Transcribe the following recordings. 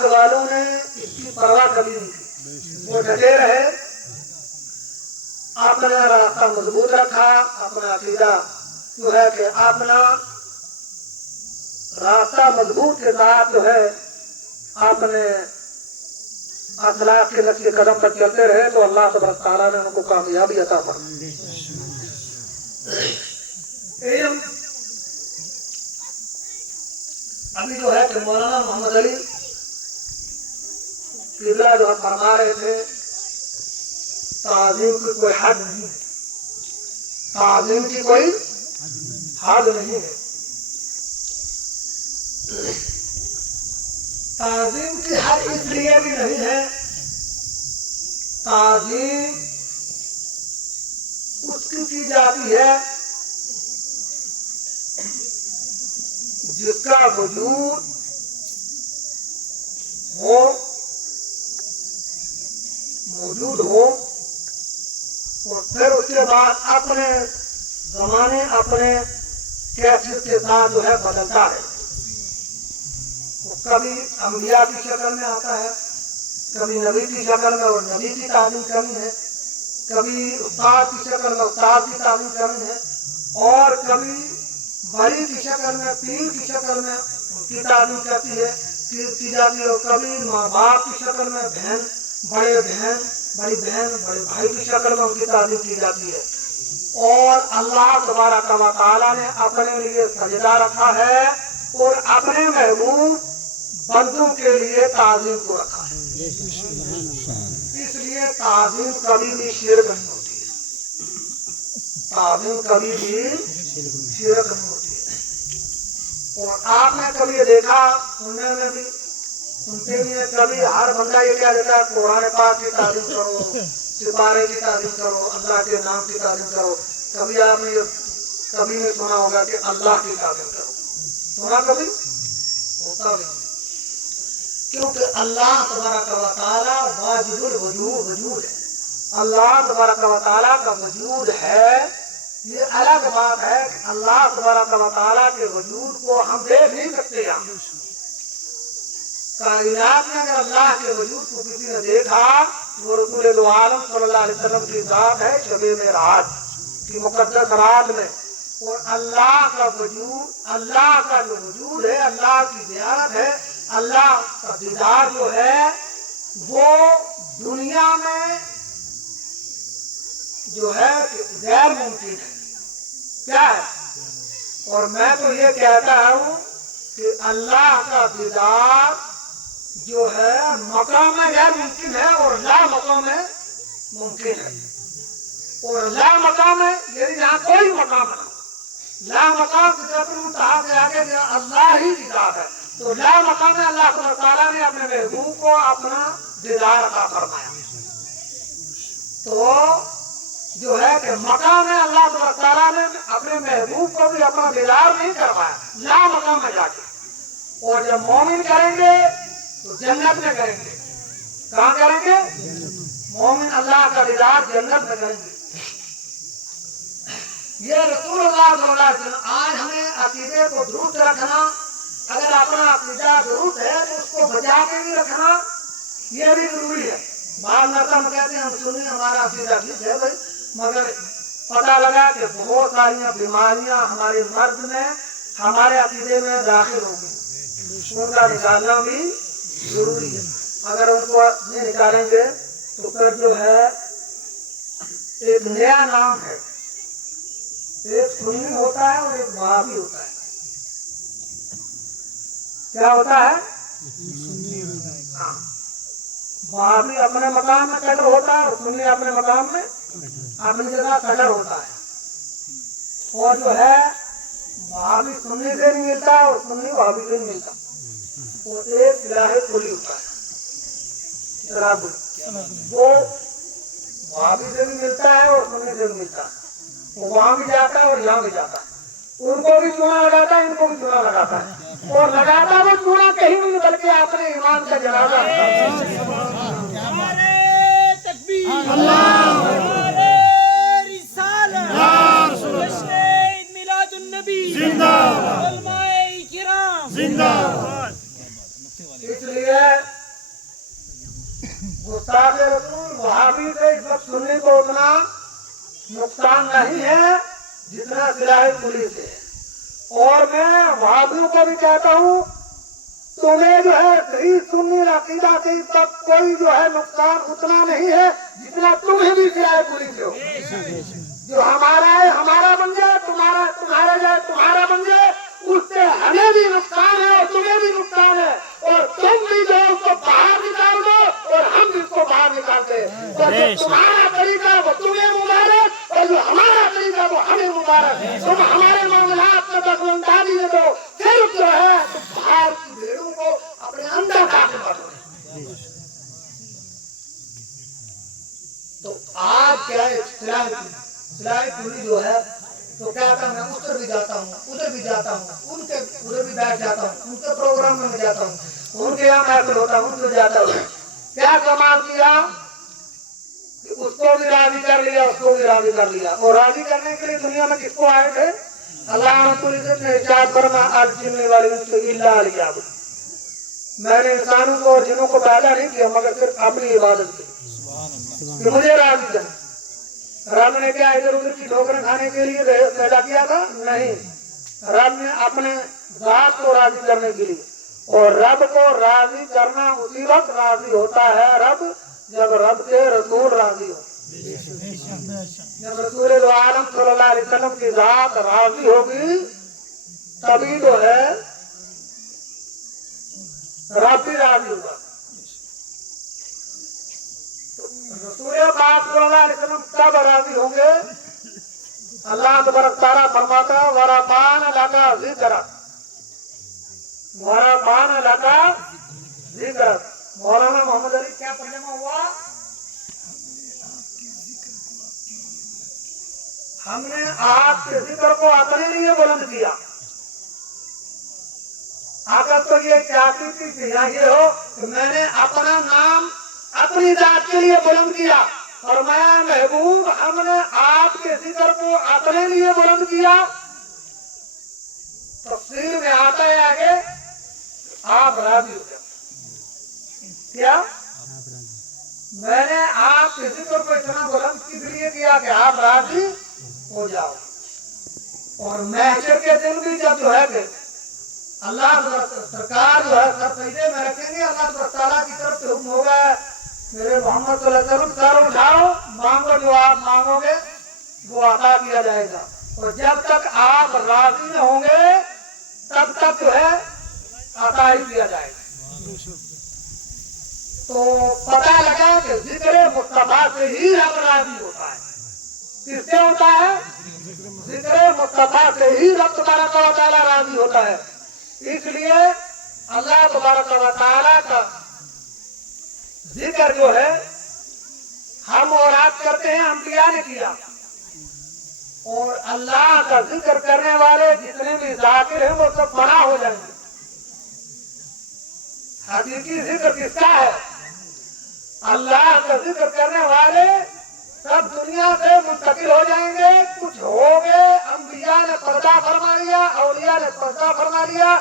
के वालों ने इसकी परवाह कभी नहीं की, वो डटे रहे, अपना रास्ता मजबूत रखा, अपना अकीदा जो है कि अपना रास्ता मजबूत के साथ जो है आपने अखलाक के नक्शे कदम पर चलते रहे तो अल्लाह तबारक तआला ने उनको कामयाबी अता फरमाई। अभी जो है कि मौलाना मोहम्मद अली किबला जो फरमा रहे थे ताज़ीम की कोई हद नहीं है, ताज़ीम की कोई हद नहीं है। ताज़ीम की हद इसलिए भी नहीं है, ताज़ीम उसकी की जाती है जिसका वजूद हो, मौजूद हो, और फिर उसके बाद अपने जमाने अपने कैफियत के साथ जो है बदलता है। वो कभी अंबिया की शक्ल में आता है, कभी नबी की शक्ल में और नबी की तालीम कमी है, कभी उस्ताद की शक्ल में उस्ताद की तालीम कमी है, और कभी बड़ी की शक्ल में पीर की शक्ल में उनकी तालीम करती है की जाती है, और कभी माँ बाप की शक्ल में बहन बड़ी बहन बड़े भाई की शक्ल में उनकी तालीम की जाती है। और अल्लाह तबारक व तआला ने अपने लिए सजदा रखा है और अपने महबूब बंदों के लिए ताज़ीम को रखा है। इसलिए ताज़ीम कभी भी शिर्क नहीं होती है, ताज़ीम कभी भी शिर्क नहीं होती है। और आपने कभी ये देखा, सुनने में भी सुनते भी है, कभी हर बंदा ये क्या देता है कुरान पाक की ताज़ीम करो, सिपारे की ताज़ीम करो, अल्लाह के नाम की ताज़ीम करो। कभी आपने कभी नहीं सुना होगा कि अल्लाह की ताज़ीम करो, सुना कभी? होता भी नहीं, क्योंकि अल्लाह तबारक व तआला वाजिबुल वजूद है। अल्लाह तबारक व तआला का वजूद है, ये अलग बात है कि अल्लाह तबारक व तआला के वजूद को हम देख नहीं सकते। हम कायनात में अगर अल्लाह के वजूद को किसी ने देखा, वो रसूल दो आलम सल्लल्लाहु अलैहि वसल्लम की ज़ात है शबे मेराज की मुकद्दस रात में। और अल्लाह का वजूद, अल्लाह का जो वजूद है, अल्लाह की ज़ियारत है, अल्लाह का दीदार जो है वो दुनिया में जो है गैर मुमकिन है। क्या है? और मैं तो ये कहता हूँ कि अल्लाह का दीदार जो है मकाम में गैर मुमकिन है और ला मकाम में मुमकिन है। और ला मकाम है यदि जहाँ कोई मकाम है, ला मकाम से आगे अल्लाह ही दीदार है, तो ला मकाम में अल्लाह तआला ने अपने महबूब को अपना दीदार अता फरमाया। तो जो है कि मकाम में अल्लाह तआला ने अपने महबूब को भी अपना दीदार नहीं करवाया, ला मकाम में जाके। और जब मोमिन करेंगे तो जन्नत में करेंगे। कहाँ करेंगे? मोमिन अल्लाह का दीदार जन्नत में करेंगे। ये रसूलुल्लाह सल्लल्लाहु अलैहि वसल्लम, आज हमें अकीदे को दुरुस्त रखना, अगर अपना अकीदा दुरुस्त है तो उसको बचा के भी रखना ये भी जरूरी है। बाल मरतबा हम कहते हैं हम सुनिए हमारा अकीदा ठीक है भाई, मगर पता लगा कि बहुत सारी बीमारियां हमारे मर्द में हमारे अकीदे में दाखिल होगी, उनका निकालना भी जरूरी है। अगर उनको नहीं निकालेंगे तो फिर जो है एक नया नाम है, एक सुन्नी होता है और एक वहाबी होता है। क्या होता है? हाँ, वहाबी अपने मकाम में कटर होता है और सुन्नी अपने मकाम में अपनी जगह कटर होता है। और जो है वहाबी सुन्नी से नहीं मिलता और सुन्नी वहाबी से नहीं मिलता, वो एक इलाही खुली होता है। वो वहाबी से भी मिलता है और सुन्नी से भी मिलता है, वो वहां भी जाता है और यहाँ भी जाता है, उनको भी चूना लगाता है, इनको भी चूना लगाता है, और लगाता वो चूना कहीं नहीं बल्कि अपने ईमान का जनाजा। इसलिए गुस्ताखे रसूल वहाबी से इस वक्त सुन्नी को उतना नुकसान नहीं है जितना सिलाही पुलिस है। और मैं वहाबियों को भी कहता हूँ, तुम्हें जो है सही सुन्नी अकीदा से इस वक्त कोई जो है नुकसान उतना नहीं है जितना तुम्हें भी सिलाही पुलिस हो। जो हमारा है हमारा बन जाए, तुम्हारा जाए तुम्हारा बन जाए, उससे हमें भी नुकसान है और तुम्हें भी नुकसान है। और तुम भी जो उसको बाहर निकाल दो और हम भी उसको बाहर निकालते हैं। तो जो तुम्हारा तरीका वो तुम्हें मुबारक और जो हमारा तरीका वो हमें मुबारक। तुम हमारे मामलात में दखलंदाजी दे दो, सिर्फ जो है तो बाहर की भेड़ों को अपने अंदर दाखिल कर दो। तो आज क्या है, सिलाई पूरी जो है तो क्या था, मैं उधर भी जाता हूँ, उधर भी जाता हूँ, उनके उधर भी बैठ जाता हूँ, उनके प्रोग्राम में जाता हूँ, उनके यहाँ महफिल होता हूँ, उनको जाता हूँ। क्या कमाल किया, उसको भी राजी कर लिया, उसको भी राजी कर लिया। और राजी करने के लिए दुनिया में किसको आए थे? अल्लाह रब्बुल इज्जत ने इरशाद फरमाया, आज जिन्ने वाले इल्ला लियाबुद, मैंने इंसानों को और जिन्हों को पैदा नहीं किया मगर सिर्फ अपनी इबादत की, कि मुझे राजी करना। रब ने क्या इधर उधर की ठोकरें खाने के लिए पैदा किया था? नहीं, रब ने अपने जात को राजी करने के लिए। और रब को राजी करना उसी वक्त राजी होता है रब, जब रब के रसूल राजी हो। जब रसूल आलम सल्लल्लाहु अलैहि वसल्लम की जात राजी होगी तभी तो है रब भी राजी होगा। रसूल पाक सल्लल्लाहु अलैहि वसल्लम कब राजी होंगे? अल्लाह तबारक ताला फरमाता है, वरफान लका ज़िक्रक, वरफान लका ज़िक्रक। मौलाना मोहम्मद अली क्या तर्जुमा हुआ? हमने आपके जिक्र को अपने लिए बुलंद किया। अगर तो ये चाहती थी कि ये हो कि मैंने अपना नाम अपनी जात के लिए बुलंद किया, और मैं महबूब हमने आपके जिक्र को अपने लिए बुलंद किया। तफसीर में आता है आगे, आप राजी हो जाओ। क्या मैंने आपके जिक्र को इतना बुलंद किस लिए किया कि आप राजी हो जाओ। और महशर के दिन भी जब जो है कि अल्लाह सरकार जो है सर सजदे में रखेंगे, अल्लाह ताला की तरफ से हुक्म होगा, मेरे मोहम्मद सल्लल्लाहु अलैहि वसल्लम सर उठाओ, मांगो जो आप मांगोगे वो अता किया जाएगा। और जब तक आप राजी न होंगे तब तक जो है अता ही किया जाएगा। तो पता लगा कि जिक्र मुस्तफा से ही रब राजी होता है। किससे होता है? जिक्र मुस्तफा से ही रब तबारक व तआला राजी होता है। इसलिए अल्लाह तबारक व तआला का जिक्र जो है हम और आप करते हैं, अंबिया ने किया। और अल्लाह का जिक्र करने वाले जितने भी जाकिर हैं वो सब बड़ा हो जाएंगे। हकीकी जिक्र किसका है? अल्लाह का जिक्र करने वाले सब दुनिया से मुंतकिल हो जाएंगे। कुछ हो गए, अंबिया ने पर्दा फरमा लिया, औलिया ने पर्दा फरमा लिया,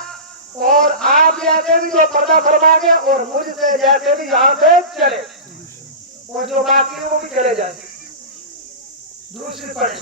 और आप जैसे भी जो पर्दा फरमा गए और मुझसे जैसे भी यहाँ से चले, और जो बाकी वो भी चले जाएंगे। दूसरी पढ़े